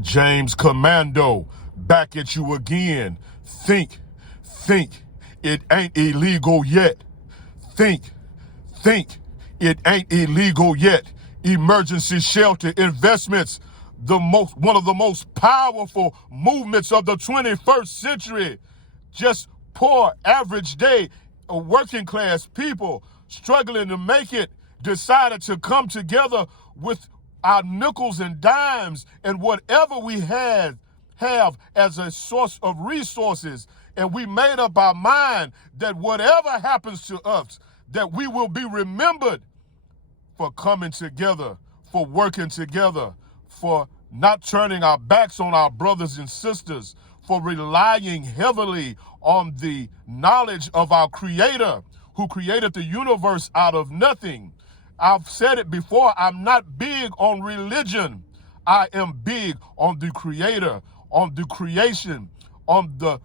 James Commando, back at you again. Think, it ain't illegal yet. Think, it ain't illegal yet. Emergency shelter investments, one of the most powerful movements of the 21st century. Just poor, average day, working class people struggling to make it, decided to come together with our nickels and dimes and whatever we have as a source of resources. And we made up our mind that whatever happens to us, that we will be remembered for coming together, for working together, for not turning our backs on our brothers and sisters, for relying heavily on the knowledge of our Creator who created the universe out of nothing. I've said it before, I'm not big on religion. I am big on the Creator, on the creation, on the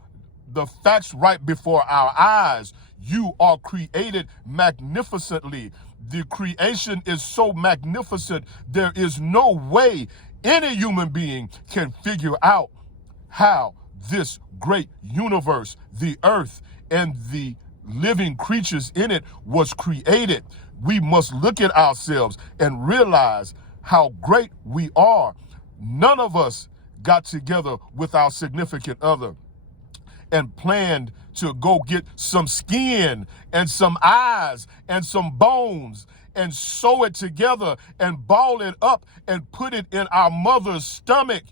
facts right before our eyes. You are created magnificently. The creation is so magnificent, there is no way any human being can figure out how this great universe, the earth, and the living creatures in it was created. We must look at ourselves and realize how great we are. None of us got together with our significant other and planned to go get some skin and some eyes and some bones and sew it together and ball it up and put it in our mother's stomach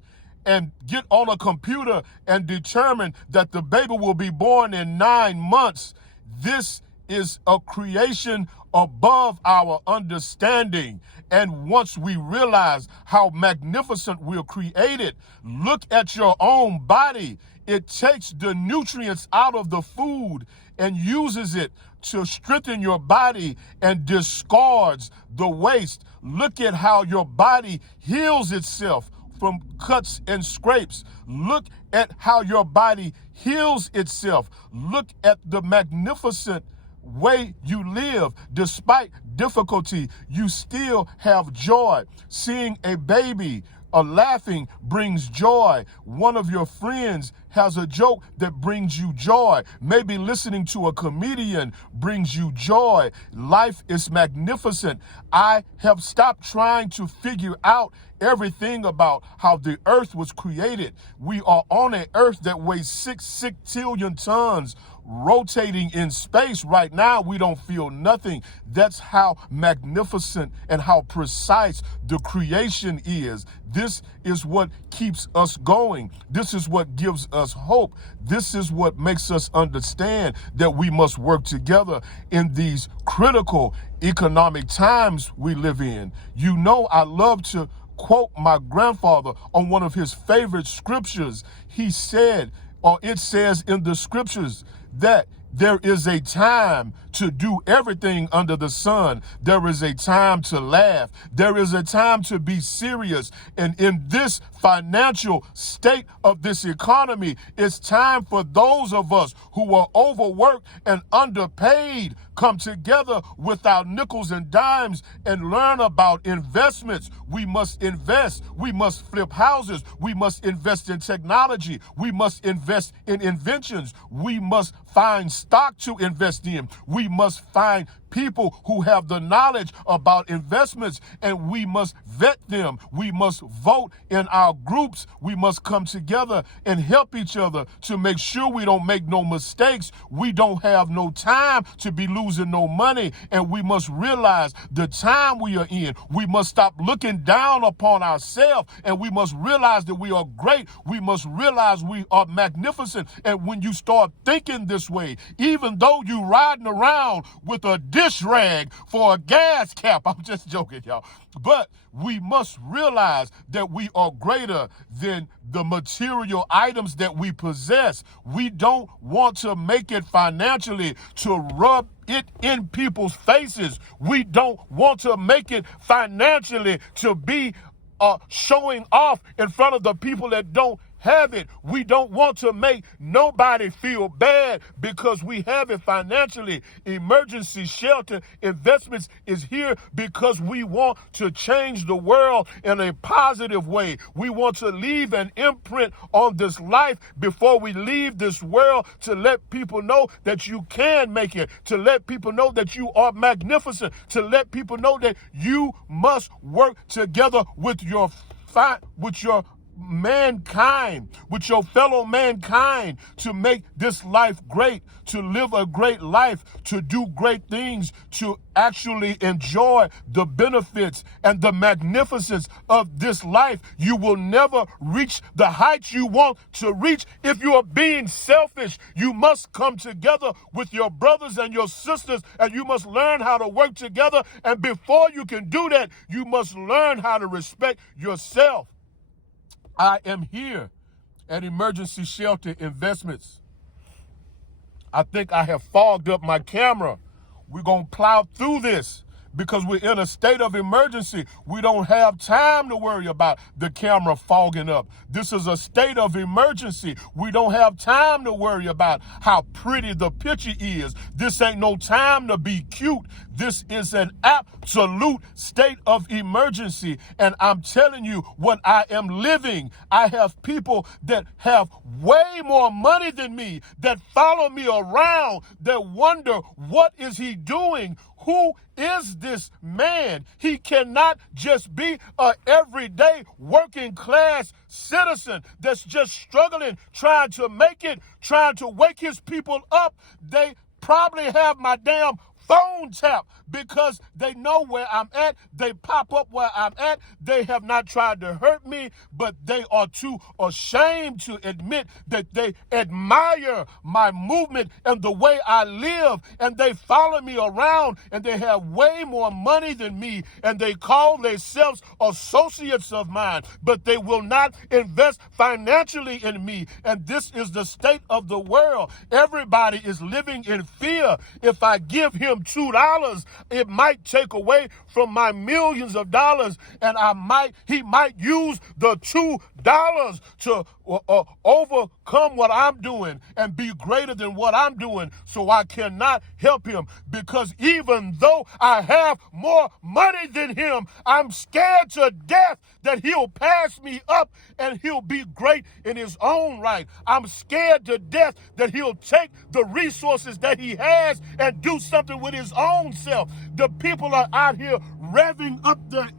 and get on a computer and determine that the baby will be born in 9 months. This is a creation above our understanding. And once we realize how magnificent we're created, look at your own body. It takes the nutrients out of the food and uses it to strengthen your body and discards the waste. Look at how your body heals itself from cuts and scrapes. Look at how your body heals itself. Look at the magnificent way you live. Despite difficulty, you still have joy. Seeing a baby laughing brings joy. One of your friends has a joke that brings you joy. Maybe listening to a comedian brings you joy. Life is magnificent. I have stopped trying to figure out everything about how the earth was created. We are on an earth that weighs 6 trillion tons, rotating in space. Right now, we don't feel nothing. That's how magnificent and how precise the creation is. This is what keeps us going. This is what gives us hope. This is what makes us understand that we must work together in these critical economic times we live in. You know, I love to quote my grandfather on one of his favorite scriptures. He said, or it says in the scriptures, that there is a time to do everything under the sun. There is a time to laugh. There is a time to be serious. And in this financial state of this economy, it's time for those of us who are overworked and underpaid come together with our nickels and dimes and learn about investments. We must invest. We must flip houses. We must invest in technology. We must invest in inventions. We must find stock to invest in. We must find people who have the knowledge about investments, and we must vet them. We must vote in our groups. We must come together and help each other to make sure we don't make no mistakes. We don't have no time to be losing no money, and we must realize the time we are in. We must stop looking down upon ourselves, and we must realize that we are great. We must realize we are magnificent. And when you start thinking this way, even though you riding around with a dish rag for a gas cap, I'm just joking, y'all, but we must realize that we are greater than the material items that we possess. We don't want to make it financially to rub it in people's faces. We don't want to make it financially to be showing off in front of the people that don't have it. We don't want to make nobody feel bad because we have it financially. Emergency Shelter Investments is here because we want to change the world in a positive way. We want to leave an imprint on this life before we leave this world, to let people know that you can make it, to let people know that you are magnificent, to let people know that you must work together with your mankind, with your fellow mankind, to make this life great, to live a great life, to do great things, to actually enjoy the benefits and the magnificence of this life. You will never reach the heights you want to reach if you are being selfish. You must come together with your brothers and your sisters, and you must learn how to work together. And before you can do that, you must learn how to respect yourself. I am here at Emergency Shelter Investments. I think I have fogged up my camera. We're going to plow through this because we're in a state of emergency. We don't have time to worry about the camera fogging up. This is a state of emergency. We don't have time to worry about how pretty the picture is. This ain't no time to be cute. This is an absolute state of emergency. And I'm telling you what I am living. I have people that have way more money than me, that follow me around, that wonder, what is he doing? Who is this man? He cannot just be an everyday working class citizen that's just struggling, trying to make it, trying to wake his people up. They probably have my damn phone tap because they know where I'm at. They pop up where I'm at. They have not tried to hurt me, but they are too ashamed to admit that they admire my movement and the way I live, and they follow me around, and they have way more money than me, and they call themselves associates of mine, but they will not invest financially in me. And this is the state of the world. Everybody is living in fear. If I give him $2, it might take away from my millions of dollars, and he might use the $2 to overcome what I'm doing and be greater than what I'm doing. So I cannot help him, because even though I have more money than him, I'm scared to death that he'll pass me up and he'll be great in his own right. I'm scared to death that he'll take the resources that he has and do something with his own self. The people are out here revving up their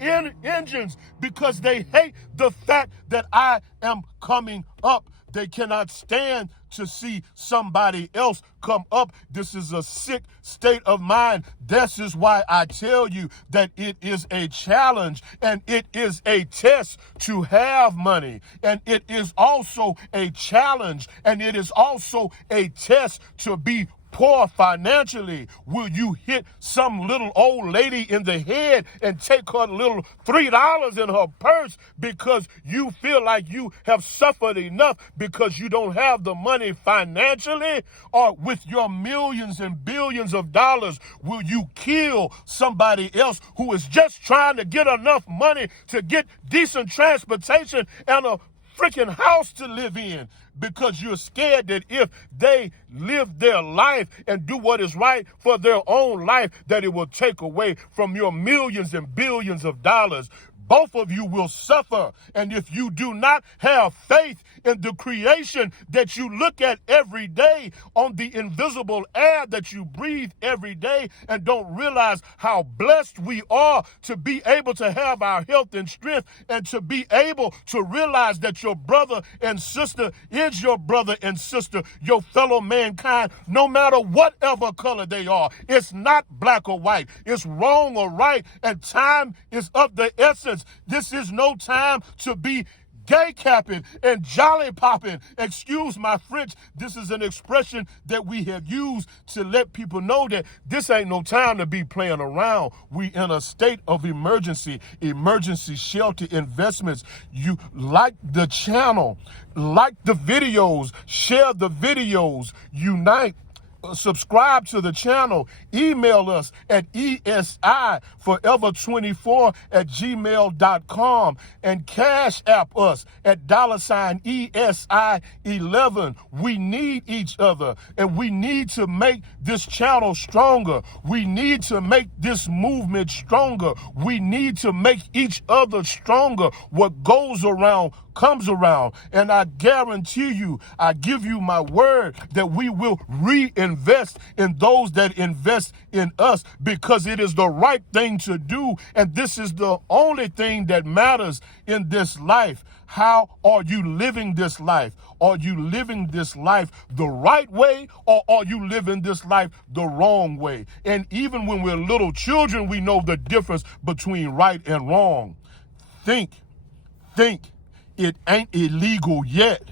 engines because they hate the fact that I am coming up. They cannot stand to see somebody else come up. This is a sick state of mind. This is why I tell you that it is a challenge and it is a test to have money. And it is also a challenge and it is also a test to be poor financially. Will you hit some little old lady in the head and take her little $3 in her purse because you feel like you have suffered enough because you don't have the money financially? Or with your millions and billions of dollars, will you kill somebody else who is just trying to get enough money to get decent transportation and a freaking house to live in, because you're scared that if they live their life and do what is right for their own life, that it will take away from your millions and billions of dollars? Both of you will suffer. And if you do not have faith in the creation that you look at every day, on the invisible air that you breathe every day, and don't realize how blessed we are to be able to have our health and strength, and to be able to realize that your brother and sister is your brother and sister, your fellow mankind, no matter whatever color they are. It's not black or white. It's wrong or right. And time is of the essence. This is no time to be gay capping and jolly popping. Excuse my French. This is an expression that we have used to let people know that this ain't no time to be playing around. We in a state of emergency. Emergency Shelter Investments. You like the channel, like the videos, share the videos, unite, subscribe to the channel. Email us at esiforever24@gmail.com and cash app us at $ESI11. We need each other, and we need to make this channel stronger. We need to make this movement stronger. We need to make each other stronger. What goes around comes around, and I guarantee you, I give you my word that we will reinvest in those that invest in us, because it is the right thing to do, and this is the only thing that matters in this life. How are you living this life? Are you living this life the right way, or are you living this life the wrong way? And even when we're little children, we know the difference between right and wrong. Think. It ain't illegal yet.